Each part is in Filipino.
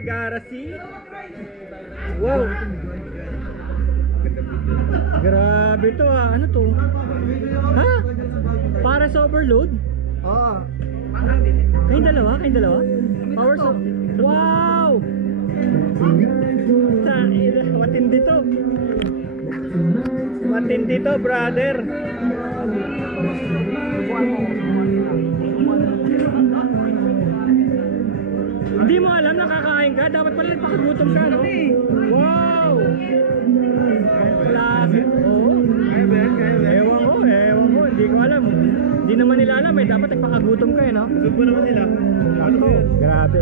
I gotta see. Wow. Grabe to ah. Ano to? Ha? Para sa overload? Oo. Kayong dalawa? Kayong dalawa? Power so... Wow! Matindi to. Matindi to, brother. Hindi mo alam nakakain ka? Dapat pala nagpakagutom ka, no? Wow! Klase. Oo. Kaya ba yan? Kaya ba yan? Ewan ko. Hindi ko alam. Hindi naman nila alam eh. Dapat nagpakagutom ka eh, no? Busog pa naman sila. Grabe.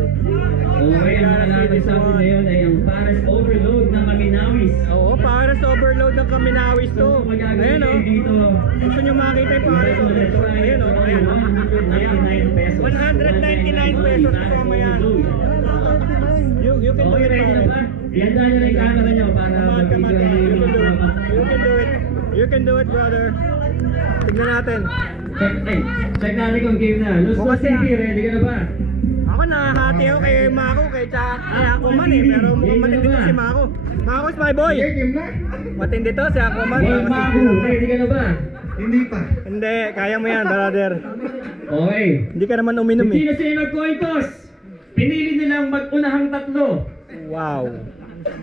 Okay, ang natin sa atin ngayon ay ang Paris Overload ng Kaminawis. Oo, Paris Overload ng Kaminawis to. Ayan o. Dito. Gusto nyo makita yung Paris Overload? Ayan o. Ayan o. 199 pesos. 199 pesos kasama yan. You can do it, pare. Iyan nyo na yung camera nyo para Come on. You can do it. You can do it, brother. Tignan natin. Check natin kung game na. Luz Luz TV, ready ka na ba? Ako nakakati ako kay Mako, kay Aquaman eh. Pero mukhang matindi to si Mako. Mako is my boy. Matindi to si Aquaman. Boy Maku, ready ka na ba? Hindi pa. Hindi, kaya mo yan, brother. Okay. Hindi ka naman uminom eh. Sino sino nag-coin toss? Pinili nilang mag-unahang tatlo. Wow.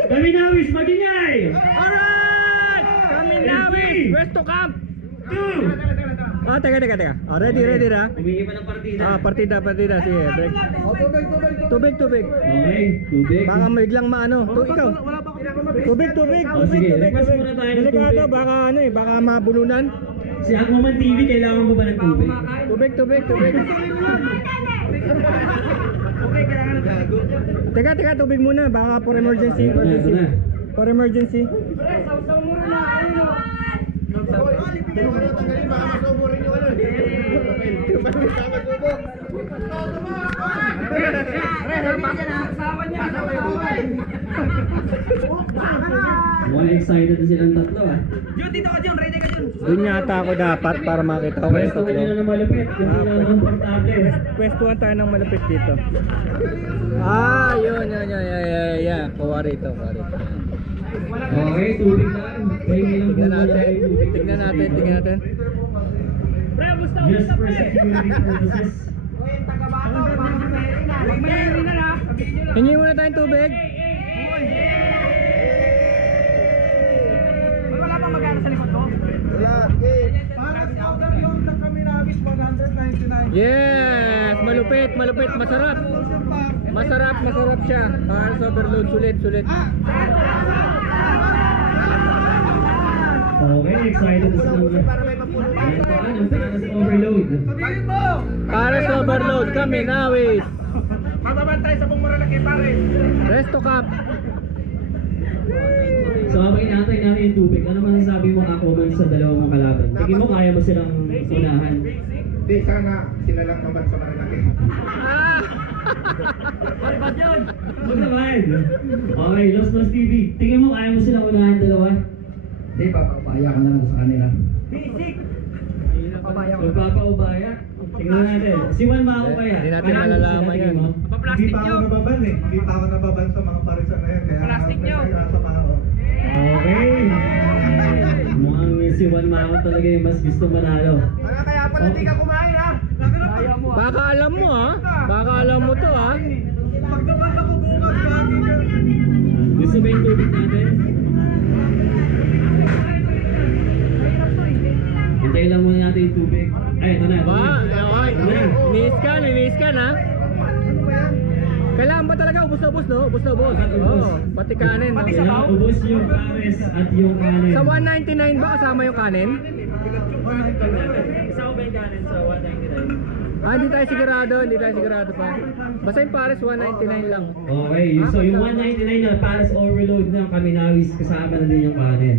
Kaminawis, Magingay! Alright! Kaminawis! West to camp! 2! Ah, teka. Ah, ready na? Humingi pa ng partida. Partida. Sige, break. Tubig. Okay, tubig. Baka biglang maano. Ikaw. Tubig. Sige, request muna tayo ng Delikado, tubig. baka ano eh, baka mabulunan. Si Aquaman TV, kailangan mo ba ng tubig? Tubig. Teka, tubig muna. Baka for emergency. Ito na. For emergency. Mukhang excited na silang tatlo ah. Doon yata ako dapat para makita ko yung Pwesto ka nyo na tatlo. ng malupit, kung sino ang komportable. Pwestuhan tayo ng malapit dito. Yun. Yeah. Kuha rito. Okay, tubig lang. Pahingi lang Tignan muna natin. tayo tubig. Tignan natin. Just for security purposes. Hingi muna tayong tubig. Wala pang magkano sa likod mo? Wala. Para sa overload ng Kaminawis, 199. Yes! Malupit. Masarap. Masarap siya. Para sa overload. Sulit. Okay, excited na silang ang Paris Overload. Para sa overload kami, Nawis. Mababantay sa bumura na kay Paris. Resto Cup. So habang inaantay natin yung tubig, ano masasabi mo Aquaman sa dalawang mong kalaban? Tingin mo kaya mo silang unahan? Hindi, sana sila lang naman sa malalaki. Huwag naman. Okay, Luz Luz TV. Tingin mo kaya mo silang unahan dalawa? Hindi, papapaya ka lang sa kanila. Magpapaubaya? Tingnan natin. Si Juan Mako kaya? Hindi natin Kaya mo malalaman sila, yan. tingin mo? Hindi pa ako nababan eh. Hindi pa ako nababan sa mga parisan na yan. Kaya plastic nyo. Nasa pa ako. Okay. Mukhang si Juan Mako talaga yung mas gusto manalo. Kaya pala di ka kumain ha. Baka alam mo ha. Baka alam mo to ha. Pagdaban ako bukas kami ka. Gusto ba yung tubig natin? Hintayin lang muna natin yung tubig. Ay, ito na. Ni-scan ha. Kailangan ba talaga ubos na ubos, no? Ubos na ubos. Oo, pati kanin. No? Kailangan ubos yung pares at yung kanin. Sa 199 ba kasama yung kanin? Isa ko ba yung kanin sa 199? Hindi tayo sigurado pa. Basta yung Paris 199 lang. Okay, so yung 199 na Paris Overload ng Kaminawis, kasama na din yung kanin.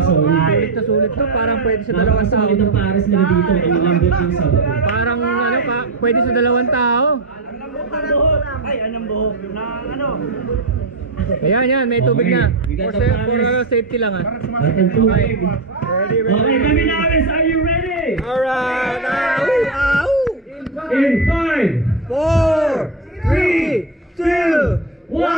Sulit na sulit to, parang pwede sa dalawang tao. Napakasulit ng Paris nila dito, ang lambot yung sabaw. Parang pwede sa dalawang tao. Anong buhok? Na ano? Ayan, may tubig na. For safety lang ha. At ang tubig. Okay, Kaminawis, are you ready? Alright! In 5, 4, 3, 2, 1!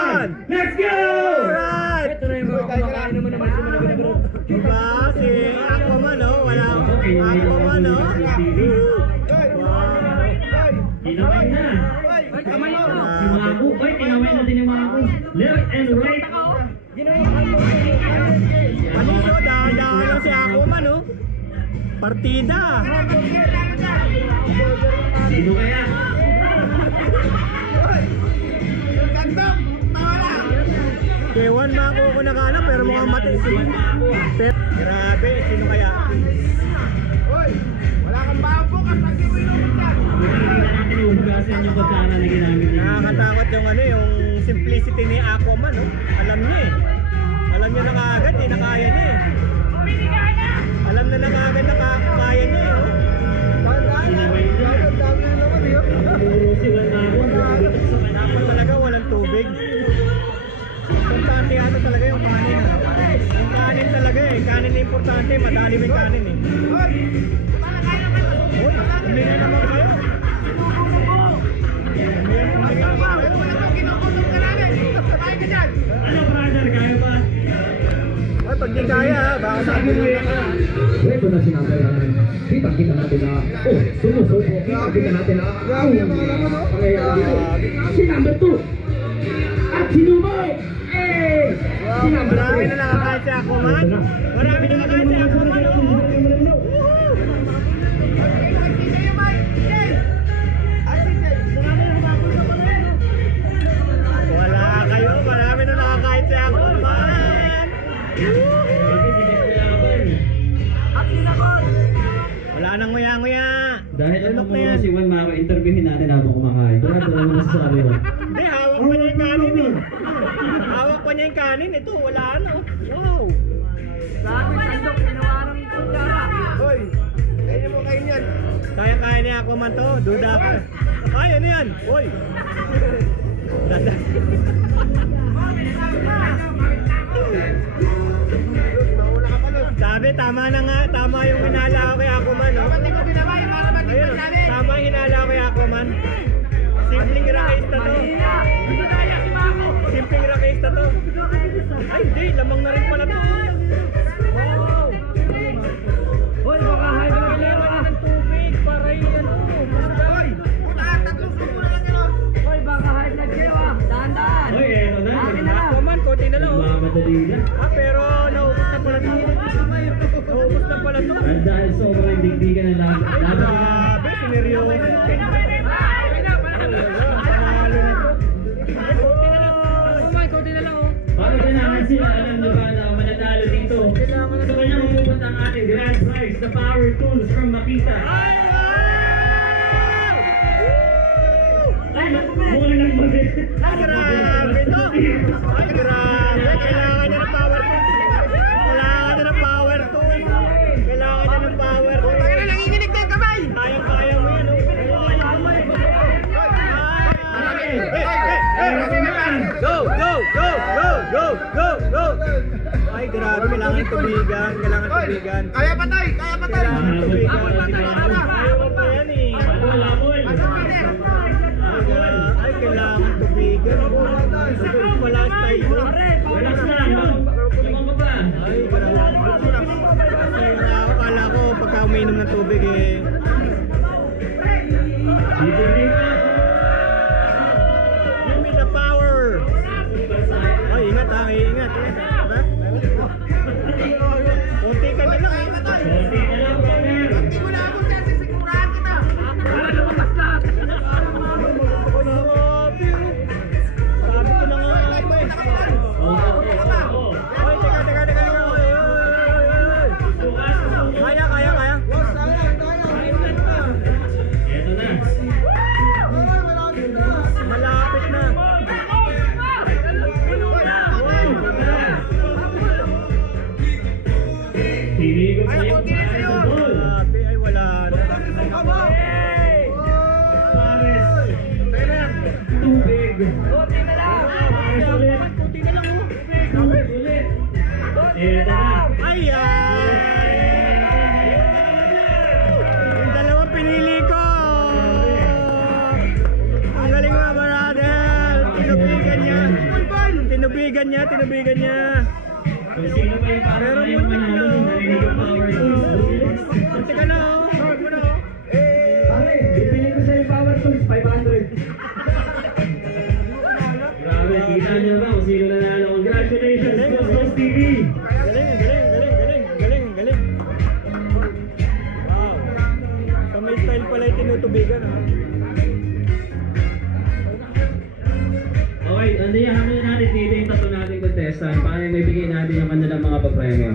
Let's go! Alright! Ito na yung mga kumakain naman naman sa mga bro. Diba? Si Aquaman, oh. Wala. Aquaman, oh. Kinaway na. Si Mako. Ay, kinaway na din yung Mako. Left and right. Panuso, dahan-dahan lang si Aquaman, oh. Partida. Sino kaya? K1 Mako ko nakana pero mukhang mati. Grabe, sino kaya? Wala kang bago bukas, lagi mo inumin yan. Hindi na natin iuhugasan yung kutsara na ginamit niya. Nakakatakot yung ano, yung simplicity ni Aquaman, oh. Alam niya eh. Alam niya na kaagad, eh, na kaya niya eh. Alam na kaagad na kaya niya eh, oh. Kinaway na. Puro si Juan Mako. Dapat talaga walang tubig. Importante ano talaga yung kanin, ah. Yung kanin talaga eh. Kanin na importante, madali mo yung kanin eh. Uy, humingi naman kayo. Ano brother, kaya ba? Ay, pag di kaya, baka sabi mo yan. Ito na sinabi namin. Kita natin na, sumusuko. Kita natin na, pangyayari dito. Si number 2. At sinumay! Si number 3. Marami na nakakain si Aquaman. Marami na nakakain si Aquaman. Wala kayo, marami na nakakain si Aquaman. Wala nang nguya-nguya. Dahil ano Tulog mo na yan. si Juan Mako, interviewin natin habang kumakain. Brother, ano masasabi mo? Hindi, hawak pa niya yung kanin eh. Hawak pa niya yung kanin. Ito, wala ano. Wow. Hoy, kaya mo kayo yan. Kaya ni Aquaman to. Duda ka. Ay, ano yan? Uy. Dada. Mauna ka pa nun. Sabi, tama na nga. Tama yung hinala ko kay Aquaman. Oh. Dapat di ko ginaway para matipid Ayun, namin. tama yung hinala ko kay Aquaman. Simpleng rakista to. Simpleng rakista to. Ay, hindi. Lamang na rin pala to. Wow. Hoy, baka high blood level ng tubig para yung ano. Hoy, puta, tatlong suko na lang yun. Hoy, baka high blood kayo ah. Dahan-dahan. Hoy, eto na. Aquaman, konti na lang. Oh. Mamadali na. Ah, pero naubos na pala to. Naubos na pala to. At dahil sobrang digdigan ng laban. Grabe, sineryoso. Panalo na to. Konti na lang oh. Bakit kailangan sila alam nyo ba na mananalo dito? Sa kanya mapupunta ang ating grand prize, the power tools from Makita. Ay, mukhang nagmabit. Grabe to. Ay, grabe. Kailangan niya ng power tools. Kailangan niya ng power tools. Kailangan niya ng power tools. Kaya na nanginginig na yung kamay. Kayang-kaya mo yan, oh. Go! Go! Go! Go! Go! Go! Go! Ay, grabe. Kailangan tubigan. Kailangan tubigan. Kaya pa tayo, kaya pa tayo. Kailangan tubigan. Ayaw pa yan eh. Habol. Ay, kailangan tubigan. Wala tayo. Relax na lang. Lamang ka ba? Ay, grabe. Akala ko pagka umiinom ng tubig eh. Dito rin ka. Give me the power. Ay, ingat ha. Ingat. Diba? Kunti ka na lang eh. Konti na lang, brother. Hindi mo na ako siya, sisigurahan kita. Para lumabas lahat. Grabe. Sabi ko na nga. Ay, teka. Oy. Kaya. Eto na. Malapit na. Hinigot na Ay, yung konti na sa'yo. ball. Grabe, ay wala na. Pares. Tubig. Kunti na lang. Pares ulit. Kunti na lang. Tubig ulit. Eto na. Ayan! Yung dalawang pinili ko! Ang galing mga brother! Tinubigan niya! Tinubigan niya. Kung sino pa yung para Pero ngayong muntik manalo na, nung narinig yung power tools. Teka na, oh. Huwag mo na, oh. Pare, bibili ko sa'yo power tools, 500. Grabe, kita niyo ba kung sino nanalo? Congratulations, Cosmos TV! Galing. Wow. Sa may style pala yung tinutubigan, ha? Okay, ano yan natin dito yung tatlo nating contestant para may bigay natin yung kanilang mga papremyo.